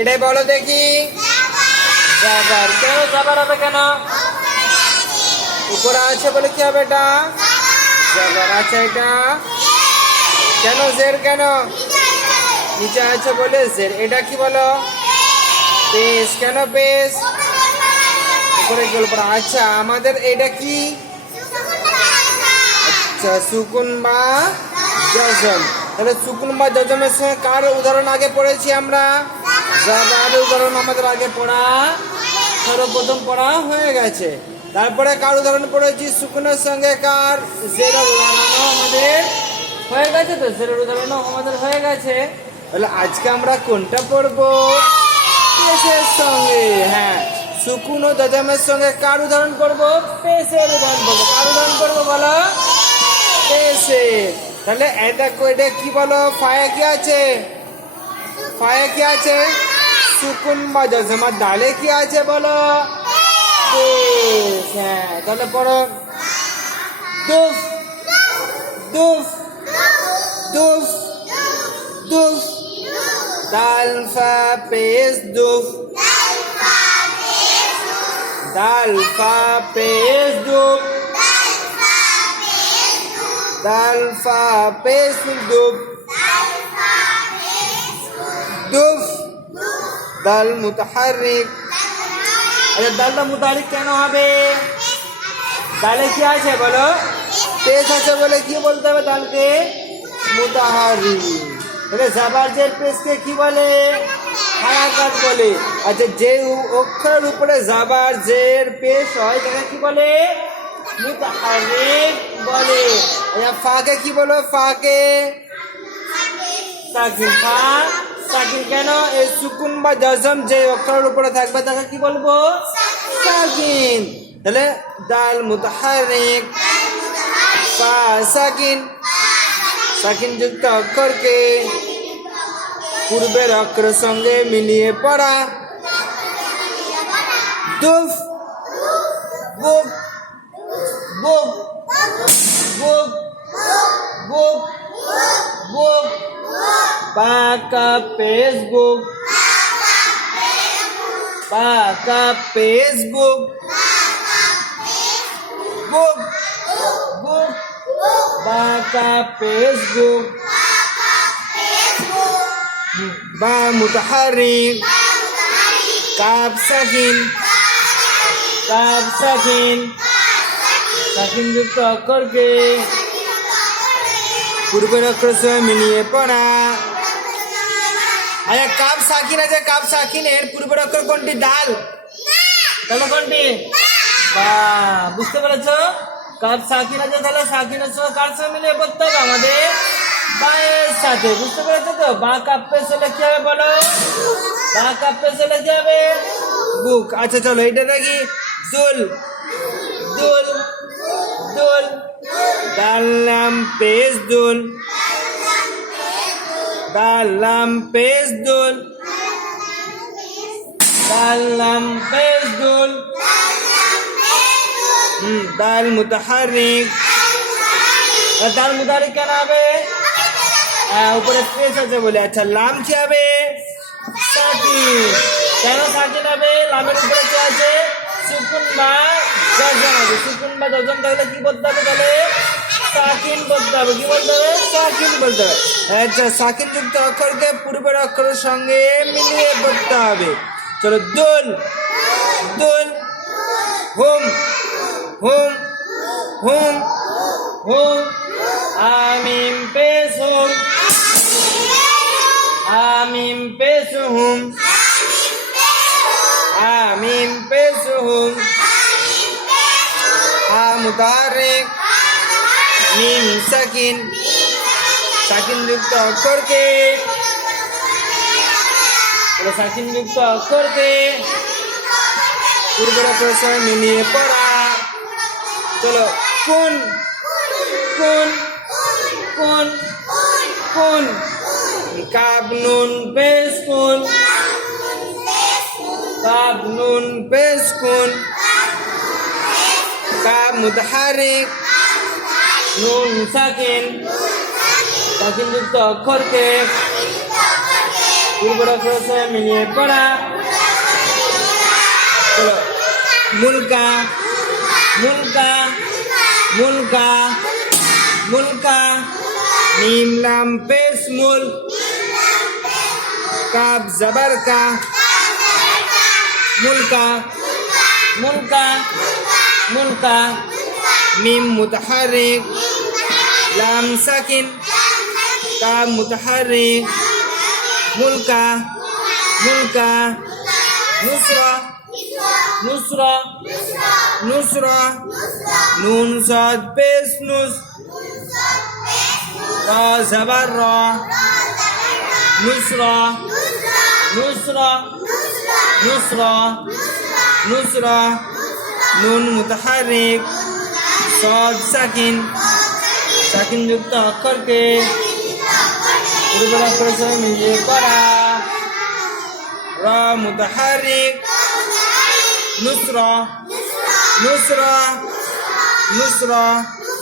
এটাই বলো দেখি। জাবার। কেন জাবার হবে কেন? উপরে আছে বলে কি হবে এটা? জাবার আছে এটা। কেন জের কেন? নিচে আছে বলে জের। এটা কি বলো? পেস। কেন পেস? উপরে গেল আচ্ছা আমাদের এটা কি? আচ্ছা সুকুন বা জজম তাহলে সুকুন বা জজমের সঙ্গে কার উদাহরণ আগে পড়েছি আমরা? জাবার উদাহরণ আমাদের আগে পড়া, সর্বপ্রথম পড়া হয়ে গেছে। তারপরে কার উদাহরণ পড়েছি সুকুনের সঙ্গে কার জেরার উদাহরণও আমাদের হয়ে গেছে তো জেরার উদাহরণও আমাদের হয়ে গেছে। তাহলে আজকে আমরা কোনটা পড়ব? পেশের সঙ্গে হ্যাঁ। সুকুন ও জজমের সঙ্গে কার উদাহরণ করব পেশের উদাহরণ করব কার উদাহরণ করব বলো? পেশে। তাহলে এটা এটা কি বলো? ফায়া কি আছে? ফায়া কি আছে? সুকুন বা জজমার ডালে কি আছে বলো? হ্যাঁ তাহলে পড়ো। দুফ দুফ দুফ দুফ দাল ফা পেশ দুফ দাল ফা পেশ দুফ দাল পেশ দুফ দুফ দাল মুতাহারিক। আচ্ছা দালটা মুতাহারিক কেন হবে? দালে কি আছে বলো? পেশ আছে বলে কি বলতে হবে দালকে? মুতাহারি তাহলে জাবারজের পেশকে কি বলে? হারাকাত বলে। আচ্ছা যে অক্ষরের উপরে জাবার জের পেশ হয়, তাকে কি বলে? মুতাহারিক বলে। আচ্ছা ফাকে কি বলো? ফাকে? সাকিন ফা। সাকিন কেন? এই সুকুন বা জজম যে অক্ষরের উপরে থাকবে, তাকে কি বলব? সাকিন। তাহলে দাল মুতাহারিক। সাকিন সাকিন। যুক্ত অক্ষরকে পূর্বের অক্ষরের সঙ্গে মিলিয়ে পড়া। দুফ। বুক বুক বুক বুক বুক Baka Facebook. Baka Facebook. Book. Book. Baka Facebook. Ba mutaharik. Kap sakin. Kap sakin. সাকিন যুক্ত অক্ষরকে পূর্বের অক্ষরের সঙ্গে মিলিয়ে পড়া আচ্ছা কাপ সাকিন আছে, কাপ সাকিনের পূর্বের অক্ষর কোনটি? ডাল তাহলে কোনটি? বুঝতে পেরেছ? কাপ সাকিন আছে, তাহলে সাকিনের সঙ্গে কার সঙ্গে মিলিয়ে পড়তে হবে? আমাদের বায়ের সাথে, বুঝতে পেরেছ তো? বা কাপ্পে চলে কি হবে, বলো। বা কাপ্পে চলে কি হবে। বুক। আচ্ছা চলো এটা দেখি। দুল। দুল। দুল। দুল দালাম পেজ দুল। পেজ দুল হুম দাল মুতাহারিক। আর দাল মুতাহারিক কেন হবে? হ্যাঁ, উপরে স্পেস আছে বলে। আচ্ছা লাম কি হবে? কেন সাকিন হবে? লামের উপরে কি আছে? সুকুন বা আছে সুকুন বা জজম থাকলে কি বলতে হবে তাহলে? সাকিন বলতে হবে কি বলতে হবে? সাকিন বলতে হবে। আচ্ছা সাকিন যুক্ত অক্ষরকে পূর্বের অক্ষরের সঙ্গে মিলিয়ে পড়তে হবে। চলো দোল দোল হুম হুম হুম হুম আমিম পেশ হুম আমিম পেশ হুম আমিম পেশ হুম হা মুতারিক মিম, সাকিন। সাকিন যুক্ত অক্ষরকে। সাকিন যুক্ত অক্ষরকে। পূর্বের অক্ষরের সঙ্গে মিলিয়ে পড়া। চলো, কোন? কোন? কোন? কোন? কাব নুন পেশ কোন? কাব নুন পেশ কোন? কাব মুতাহারিক নুন সাকিন। সাকিন যুক্ত অক্ষরকে পূর্বর অক্ষরের মিলিয়ে পড়া। মুলকা। মুলকা। মুলকা। মুলকা। মিম লাম পেশ মুল। কাব জবর কা। মুলকা। মুলকা। মুলকা। মিম মুতাহারিক লাম সাকিন কাব মুতাহারিক মুলকা মুলকা নুসরা নুসরা নুসরা নুন সাদ পেশ নুস রা জবর রা নুসরা নুসরা নুসরা নুসরা নুন মুতাহারিক সাদ সাকিন। সাকিন যুক্ত অক্ষরকে পূর্বের অক্ষরের সঙ্গে মিলিয়ে করা র মুতাহারিক। নুসরা। নুসরা। নুসরা।